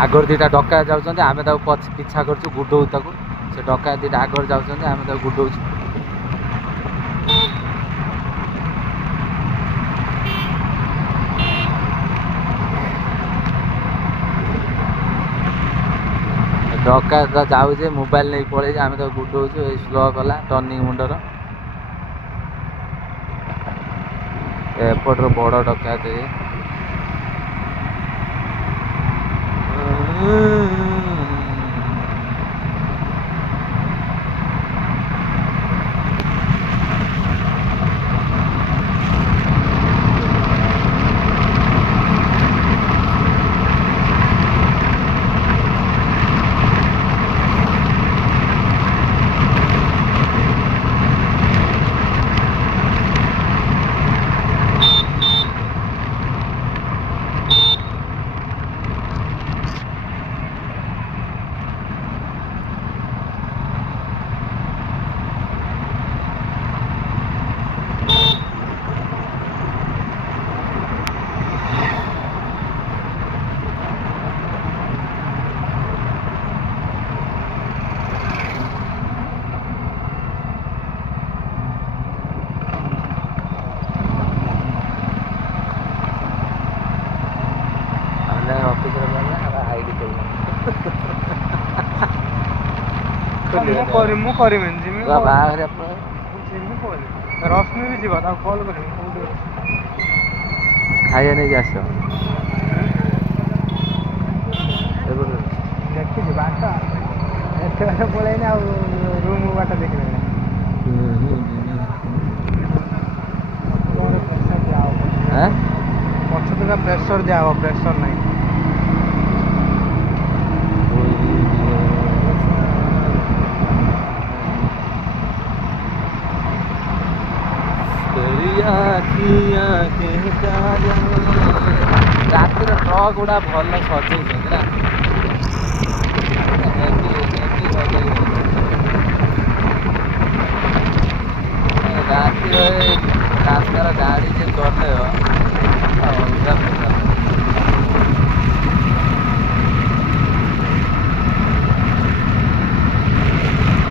आगर दुटा डका जाऊँ आम पिछा कर गुडौ से डका दुटा आगर जाऊँ आम गुडौ डका तो जाऊे मोबाइल नहीं पड़े आम गुडौ स्लो कला टर्निंग मुंडर एपटर बड़ डका रश्मि भी जीवा कॉल कर खाइए नहीं आस देखी बाट एत पलैनी रूम बाट देख पक्ष तो प्रेसर दिया प्रेसर नहीं रातिर ट्रक गुड़ा भल सजे